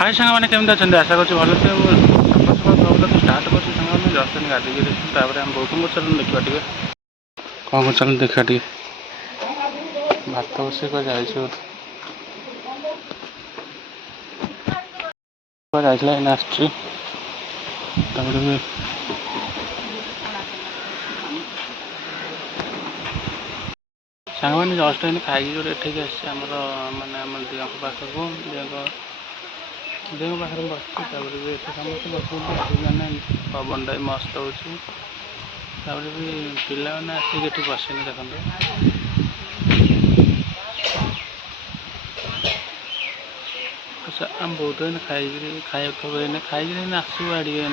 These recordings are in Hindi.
हाय सांग मैंने केमती अच्छा आशा कर भल थे सकाल सकाल ब्लग तो स्टार्ट कर मैंने जस्ट गाधे आम बहुत चल देखा टे कौन कर चल देखा टे भात बस जाइए सांग मैंने जस्ट खाई जो एठिक आमर मानने आम दिया पाखक दिया पाखे बस समस्त बस मैंने पवन टा मस्त हो भी पिला मैंने आसिक बसने देखते आम बहुत खाई खाई आसू आड़े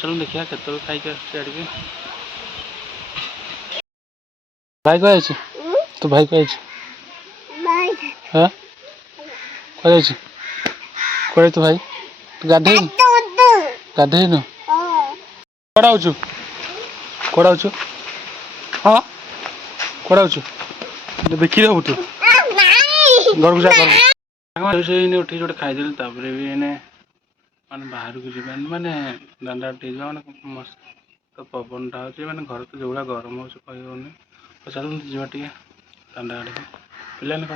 चलो देखिए केत खाई आड़े भाई कह तो भाई कह हाँ कह कहे तो भाई गाधे गाधेनु कड़ा हाँ कड़ा बिक्री हबू तू घर को जा उठी जो खाईदेली भी एने माने बाहर को जी माने दांडा माने मस्त तो पवन टा हो माने घर तो जो गरम हो कहनी तो चल जा दांडा आड़े पे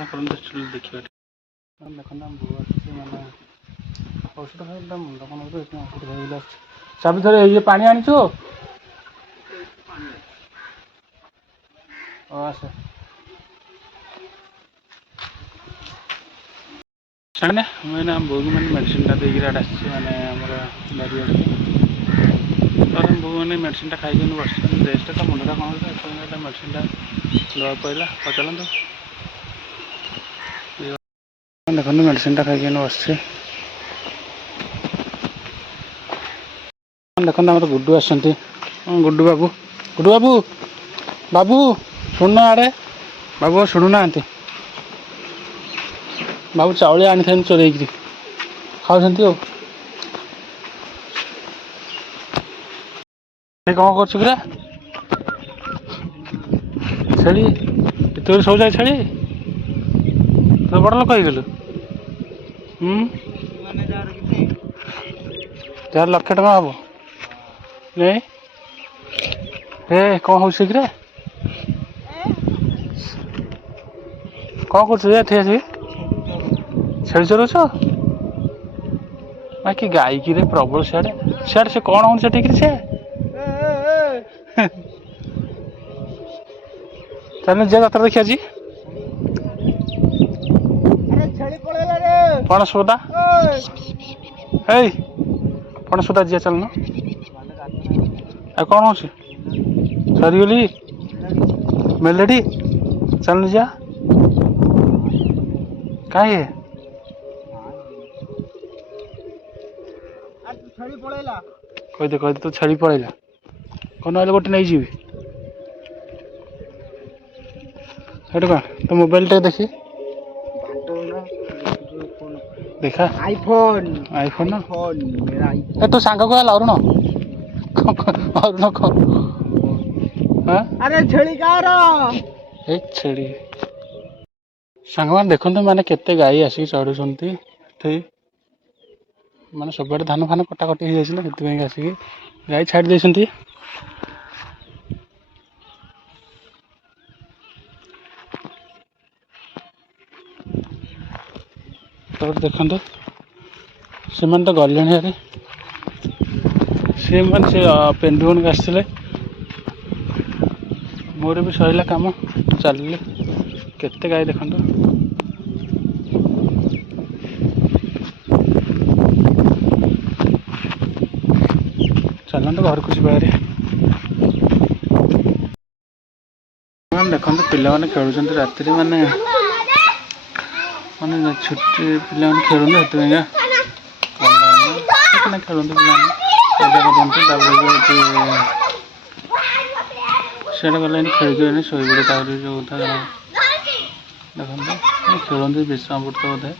कौन कर देखा देखो बो आने औषध खाई मुंड कौन औषध खाई चाबी थोड़े ये पानी आनीचु आसे सामने मैंने बो मैंने मेडिसिन देखिए मैंने बारी बो मैंने मेडिसिन खाई बस रेस्ट तो मुंडा कौन मेडिसिन दवा पड़ा चलते देखो मेडिसिन खाई बस देखो आम गुड्डू आसती गुड्डू बाबू बाबू शुणुना आड़े बाबू शुणुना बाबू चाउल आनी था चोरई खाऊ कौन कर छेली तोर सब जाए छेली तो बड़ लोक हो जार लक्ष टका हम नहीं हे कौन हो कौन कर छेली चलोच कि गाई कि प्रबल सियाड़े सियाड़े से कौन हो ठीक से चल जा जात्रा देखिए जी पणसपदा पणसपदा जी चलना आ कौन हो सरीगली मेलेडी चल जा कहीं कहीदे तो छेड़ी पड़ेगा कौन आगे गोटे नहीं जी कौन तो मोबाइल टे देखी देखा आईफोन आईफोन ना तू सांग को अरुण अरुण कौन अरे छेड़ी कार छेड़ी सांग मैंने देखते माने केते गाई आसिक चढ़ुंट माने सब धान फान कटाकटी हो जाए आसिक गाई छाड़ी देती तो देखते से तो गले सी मैंने से पेंडुन के आसते मोर भी सरला कम चलिए केते गाई देखते चलते घर को जी देखते पिला मैंने खेलुंट राति माने माने छुट्टी पिला खेलुंट से खेलते पिला गले खेल शोबड़े जो देखते खेलते विश्रामपुर तो बोधे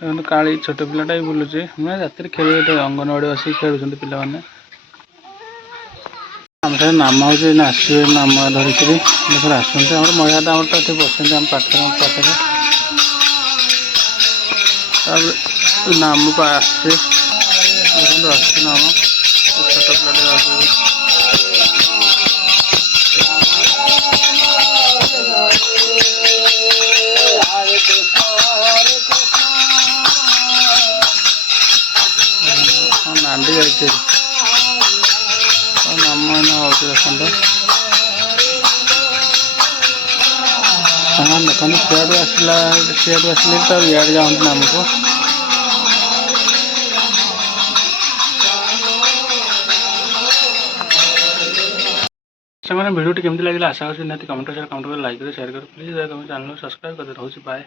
देखते काली छोट पिलाटा भी बुलूचे मैं राति खेल अंगनवाड़ी आस खेलुंट पिला आम साथ नाम हो आसवे नाम धरिक आसते महिला आम तो बसते आम पाखे ତାପରେ ନାମକୁ ଆସିଛି ଦେଖନ୍ତୁ ଆସୁଛି ନାମ ଛୋଟ ପିଲାଟେ ଆସୁଛି। ନାଣ୍ଡି ଯାଇଛି ନାମ ଏଇନା ହେଉଛି ଦେଖନ୍ତୁ ସାଙ୍ଗମାନେ ଦେଖନ୍ତୁ ସିଆଡ଼ୁ ଆସିଲେ ତ ଇଆଡ଼େ ଯାଆନ୍ତି ନାମକୁ। ସାଙ୍ଗମାନେ ଭିଡ଼ିଓଟି କେମିତି ଲାଗିଲା ଆଶା କରୁଛି ନିହାତି କମେଣ୍ଟ କରି ଲାଇକ୍ କରି ସେୟାର କରି ପ୍ଲିଜ୍ ଚ୍ୟାନେଲକୁ ସବସ୍କ୍ରାଇବ୍ କରି ରହୁଛି ବାଏ।